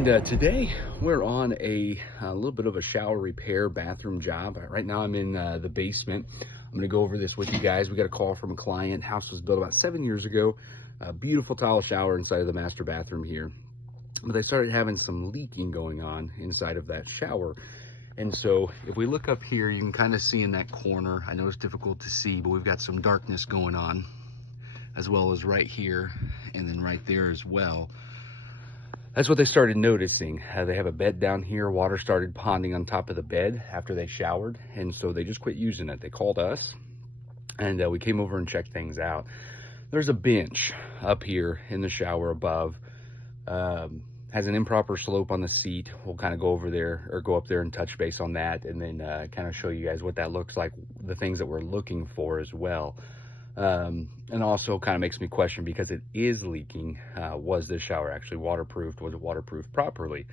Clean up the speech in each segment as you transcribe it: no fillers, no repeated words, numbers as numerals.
And today we're on a little bit of a shower repair bathroom job. Right now I'm in the basement. I'm going to go over this with you guys. We got a call from a client. House was built about 7 years ago. A beautiful tile shower inside of the master bathroom here. But they started having some leaking going on inside of that shower. And so if we look up here, you can kind of see in that corner, I know it's difficult to see, but we've got some darkness going on, as well as right here and then right there as well. That's what they started noticing. They have a bed down here. Water started ponding on top of the bed after they showered, and so they just quit using it. They called us, and we came over and checked things out. There's a bench up here in the shower above. Has an improper slope on the seat. We'll kind of go over there, or go up there and touch base on that, and then kind of show you guys what that looks like, the things that we're looking for as well. And also kind of makes me question, because it is leaking, was this shower actually waterproofed? Was it waterproofed properly?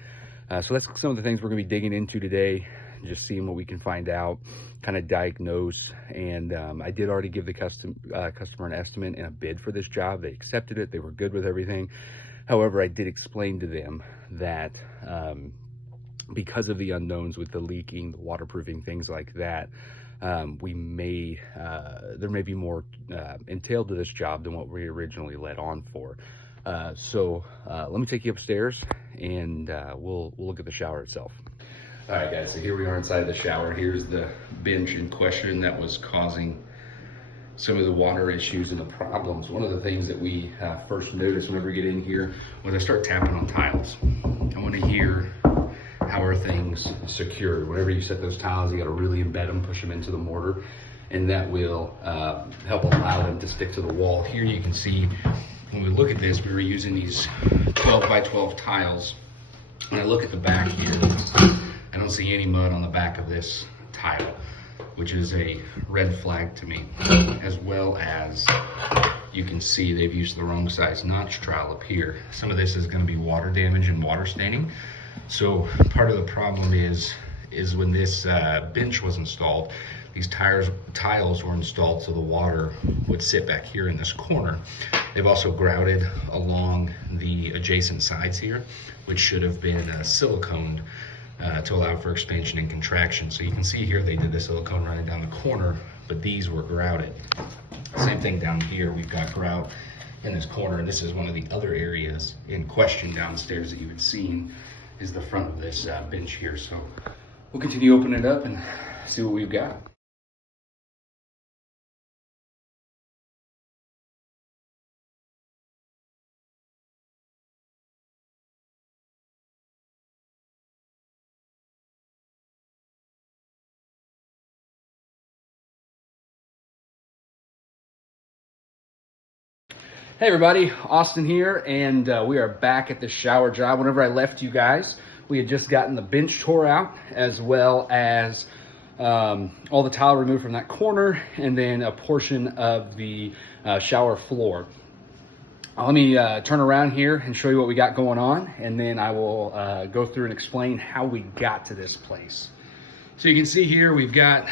So that's some of the things we're going to be digging into today, just seeing what we can find out, kind of diagnose. And I did already give the customer an estimate and a bid for this job. They accepted it. They were good with everything. However, I did explain to them that because of the unknowns with the leaking, the waterproofing, things like that, there may be more entailed to this job than what we originally let on for. So let me take you upstairs, and we'll look at the shower itself. All right, guys, so here we are inside the shower. Here's the bench in question that was causing some of the water issues and the problems. One of the things that we first noticed whenever we get in here was I start tapping on tiles. I want to hear, how are things secured? Whenever you set those tiles, you got to really embed them, push them into the mortar, and that will help allow them to stick to the wall. Here you can see, when we look at this, we were using these 12 by 12 tiles. When I look at the back here, I don't see any mud on the back of this tile, which is a red flag to me. As well as you can see, they've used the wrong size notch trowel up here. Some of this is going to be water damage and water staining. So part of the problem is when this bench was installed, these tiles were installed so the water would sit back here in this corner. They've also grouted along the adjacent sides here, which should have been siliconed to allow for expansion and contraction. So you can see here they did the silicone running down the corner, but these were grouted. Same thing down here, we've got grout in this corner, and this is one of the other areas in question downstairs that you had seen, is the front of this bench here. So we'll continue opening it up and see what we've got. Hey everybody, Austin here, and we are back at the shower job. Whenever I left you guys, we had just gotten the bench tore out, as well as all the tile removed from that corner, and then a portion of the shower floor. Let me turn around here and show you what we got going on, and then I will go through and explain how we got to this place. So you can see here we've got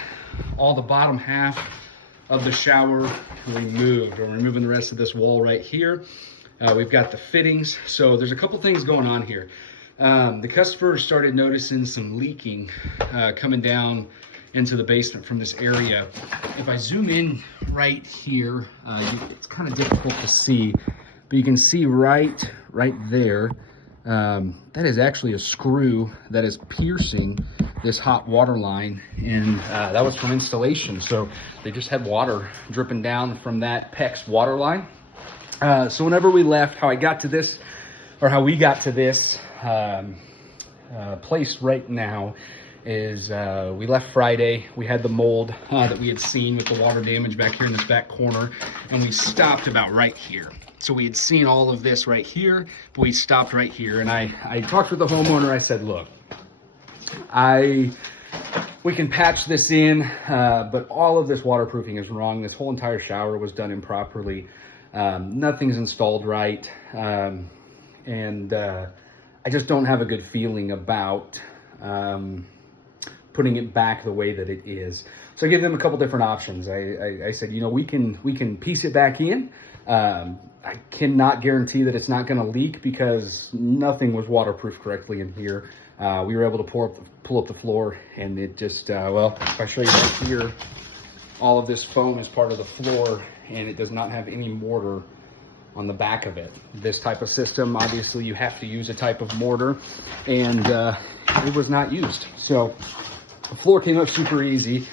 all the bottom half of the shower removed. We're removing the rest of this wall right here. We've got the fittings. So there's a couple things going on here. The customer started noticing some leaking coming down into the basement from this area. If I zoom in right here, it's kind of difficult to see, but you can see right there, that is actually a screw that is piercing this hot water line, and that was from installation. So they just had water dripping down from that PEX water line. So whenever we left, how we got to this place right now is we left Friday. We had the mold that we had seen with the water damage back here in this back corner, and we stopped about right here. So we had seen all of this right here, but we stopped right here. And I talked with the homeowner. I said, look, we can patch this in, but all of this waterproofing is wrong. This whole entire shower was done improperly. Nothing's installed right. And I just don't have a good feeling about putting it back the way that it is. So I gave them a couple different options. I said, you know, we can piece it back in. I cannot guarantee that it's not going to leak because nothing was waterproof correctly in here. We were able to pull up the floor, and it just, well, if I show you right here, all of this foam is part of the floor, and it does not have any mortar on the back of it. This type of system, obviously you have to use a type of mortar, and it was not used. So the floor came up super easy,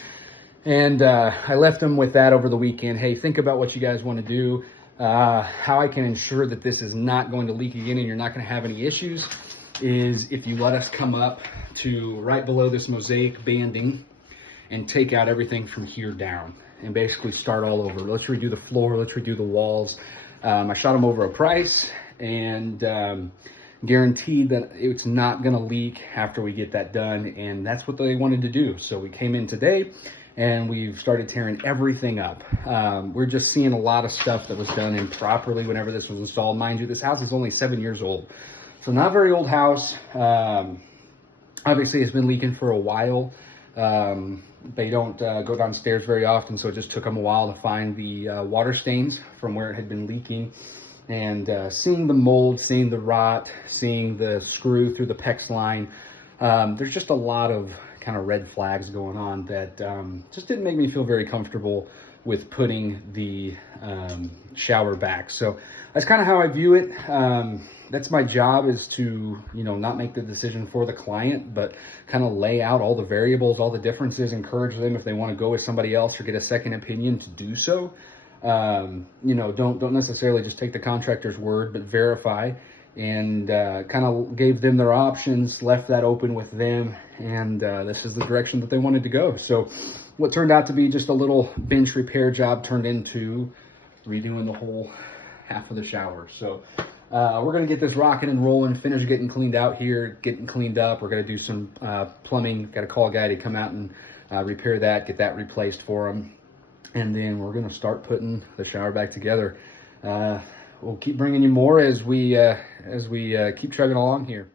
and I left them with that over the weekend. Hey, think about what you guys want to do, how I can ensure that this is not going to leak again and you're not going to have any issues is if you let us come up to right below this mosaic banding and take out everything from here down and basically start all over. Let's redo the floor, let's redo the walls. I shot them over a price and guaranteed that it's not gonna leak after we get that done, and that's what they wanted to do. So we came in today and we've started tearing everything up. We're just seeing a lot of stuff that was done improperly whenever this was installed. Mind you, this house is only 7 years old. So not a very old house. Obviously it's been leaking for a while. They don't go downstairs very often, so it just took them a while to find the water stains from where it had been leaking. And seeing the mold, seeing the rot, seeing the screw through the PEX line, there's just a lot of kind of red flags going on that just didn't make me feel very comfortable with putting the shower back. So that's kind of how I view it. That's my job, is to, you know, not make the decision for the client, but kind of lay out all the variables, all the differences, encourage them if they want to go with somebody else or get a second opinion to do so. You know, don't necessarily just take the contractor's word, but verify, and kind of gave them their options, left that open with them, and this is the direction that they wanted to go. So what turned out to be just a little bench repair job turned into redoing the whole half of the shower. So we're going to get this rocking and rolling, finish getting cleaned out here, getting cleaned up. We're going to do some plumbing. Got to call a guy to come out and repair that, get that replaced for him. And then we're going to start putting the shower back together. We'll keep bringing you more as we keep chugging along here.